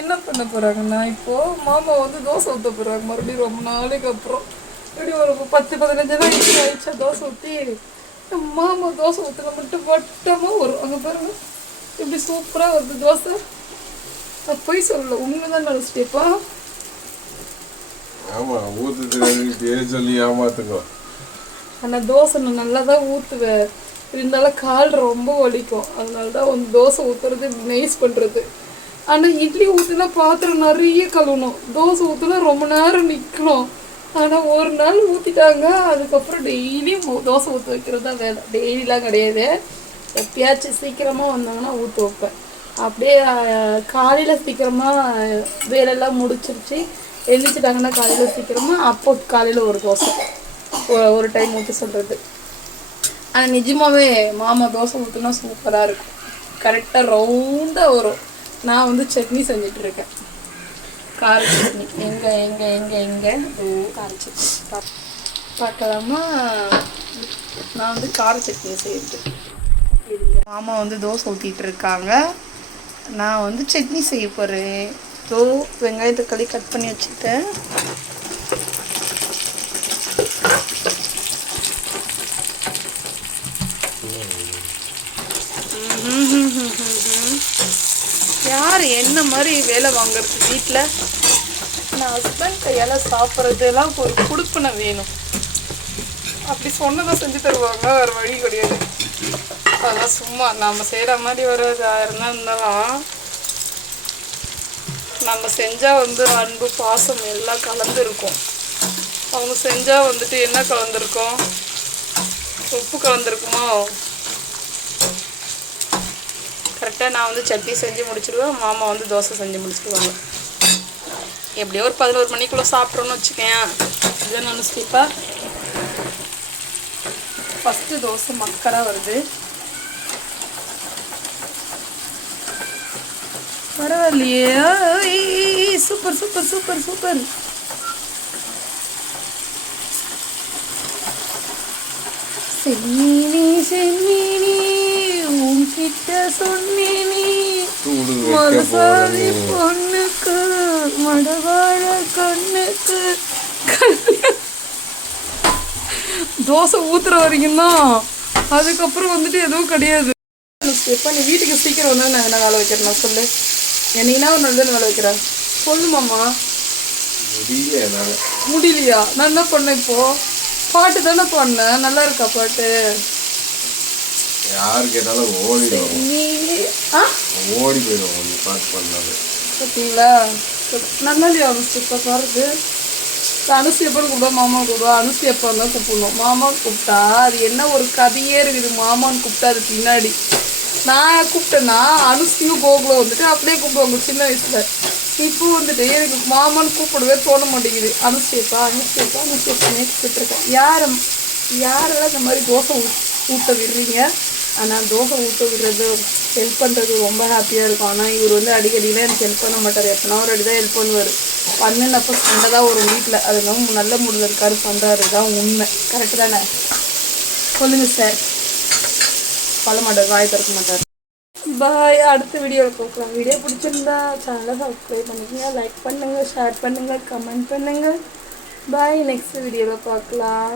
என்ன பண்ண போறாங்கன்னா இப்போ மாமா வந்து தோசை ஊற்ற போறாங்க மறுபடியும் ரொம்ப நாளைக்கு அப்புறம். இப்படி ஒரு பத்து பதினஞ்சு நாள் ஆயிடுச்சா தோசை ஊற்றி மாமா தோசை ஊற்றுல மட்டும் வட்டமா வரும். அங்கே பாருங்க. இப்படி சூப்பரா வருது தோசை. நான் பொய் சொல்லல. உண்மைதான் நினச்சிட்டேப்பா ஆமா ஊத்து தெரியாது பேர் சொல்லி ஏமாத்துங்க. ஆனால் தோசை நான் நல்லா தான் ஊற்றுவேன் இருந்தாலும் கால் ரொம்ப வலிக்கும். அதனால தான் வந்து தோசை ஊற்றுறது நைஸ் பண்ணுறது ஆனால் இட்லி ஊற்றினா பாத்திரம் நிறைய கழுவணும். தோசை ஊற்றினா ரொம்ப நேரம் நிற்கணும் ஆனால் ஒரு நாள் ஊற்றிட்டாங்க அதுக்கப்புறம் டெய்லியும் தோசை ஊற்ற வைக்கிறது தான் வேலை. டெய்லிலாம் கிடையாது. எப்பயாச்சும் சீக்கிரமாக வந்தாங்கன்னா ஊற்ற வைப்பேன். அப்படியே காலையில் சீக்கிரமாக வேலையெல்லாம் முடிச்சிருச்சு. எழுந்திரிச்சிட்டாங்கன்னா காலையில் சீக்கிரமாக அப்போ காலையில் ஒரு தோசை. ஒரு டைம் ஊற்றி சொல்கிறது ஆனால் நிஜமாகவே மாமா தோசை ஊற்றுனா சூப்பராக இருக்கும். கரெக்டாக ரவுண்டாக வரும். நான் வந்து சட்னி செஞ்சுட்டு இருக்கேன் கார சட்னி. எங்கே எங்கே எங்கே எங்கே? ஓ கார சட்னி. பார்க்கலாமா? நான் வந்து கார சட்னி செய்யுது மாமா வந்து தோசை ஊற்றிட்டு இருக்காங்க நான் வந்து சட்னி செய்ய போகிறேன் தோ வெங்காயத்தை களி கட் பண்ணி வச்சுட்டேன் யார் என்ன மாதிரி வேலை வாங்குறது வீட்டில் நான் ஹஸ்பண்ட் கையால் சாப்பிட்றதெல்லாம் ஒரு குடுப்பினை வேணும். அப்படி சொன்னதை செஞ்சு தருவாங்க வேறு வழி கிடையாது. அதெல்லாம் சும்மா நம்ம செய்கிற மாதிரி வர இருந்தா இருந்தாலும் நம்ம செஞ்சால் வந்து அன்பு பாசம் எல்லாம் கலந்து இருக்கும் அவங்க செஞ்சால் வந்துட்டு என்ன கலந்துருக்கும்? உப்பு கலந்துருக்குமா? கரெக்டாக நான் வந்து சட்னி செஞ்சு முடிச்சுடுவேன் மாமா வந்து தோசை செஞ்சு முடிச்சுடுவாங்க. எப்படியோ ஒரு பதினோரு மணிக்குள்ளே சாப்பிட்றோன்னு வச்சுக்கேன் இதான் நினச்சிப்பா ஃபஸ்ட்டு தோசை மக்கராக வருது. பரவாயில்லையே. Super super super super. செம்மீனி செம்மீனி. உன்கிட்ட சொன்னேனே மனசாரி பொண்ணுக்கு மடவாழ கண்ணுக்கு. தோசை ஊத்துற வரைக்கும் தான். அதுக்கப்புறம் வந்துட்டு எதுவும் கிடையாது. எப்போ நீ வீட்டுக்கு சீக்கிரம் வந்தா நான் என்ன வேலை வைக்கிறேன்? நான் சொல்லு. என்னைக்குனா ஒரு தானே வேலை வைக்கிறேன்? முடியல என்னால. முடியலையா? நான் என்ன பண்ணேன் இப்போ? பாட்டு தானே பாடினேன். நல்லா இருக்கா பாட்டு? யாரு கேட்டாலும் ஆ? ஓடி போயிடும் நீ பாட்டு பண்ணாது பார்த்தீங்களா நல்லா இல்லையா அனுஷ்டி இப்போ பாருது அனுசி எப்போ கூப்பிடுவா மாமா கூப்பிடுவா. அனுசி தான் கூப்பிடணும். மாமான்னு கூப்பிட்டா அது என்ன ஒரு கதையே இருக்குது. மாமான்னு கூப்பிட்டா அது பின்னாடி. நான் கூப்பிட்டேன்னா அனுசியும் கோகுலம் வந்துட்டு அப்படியே கூப்பிடுவாங்க சின்ன வயசுல. இப்போ வந்துட்டு எனக்கு மாமான்னு கூப்பிடவே தோண மாட்டேங்குது. அனுசியப்பா அனுசியப்பா அனுசியப்பானே கூப்பிட்டுருக்கேன் யாரை யாரெல்லாம் இந்த மாதிரி தோசை ஊட்ட விடுறீங்க? ஆனால் தோசை ஊற்ற விடுறது ஹெல்ப் பண்ணுறது ரொம்ப ஹாப்பியாக இருக்கும். ஆனால் இவர் வந்து அடிக்கடியில் எனக்கு ஹெல்ப் பண்ண மாட்டார். எப்போனா ஒரு அடி தான் ஹெல்ப் பண்ணுவார். பண்ணினப்போ சண்டை தான் ஒரு வீட்டில் அதுதான் நல்ல முடிவு இருக்காரு பண்ணுறாரு தான் உண்மை. கரெக்டு தானே? சொல்லுங்கள் சார் பண்ண மாட்டார் வாய் திறக்க மாட்டார். பாய் அடுத்த வீடியோவில் பார்க்கலாம். வீடியோ பிடிச்சிருந்தா சேனலை சப்ஸ்கிரைப் பண்ணிக்கங்க லைக் பண்ணுங்கள் ஷேர் பண்ணுங்கள் கமெண்ட் பண்ணுங்கள் பாய் நெக்ஸ்ட் வீடியோவில் பார்க்கலாம்.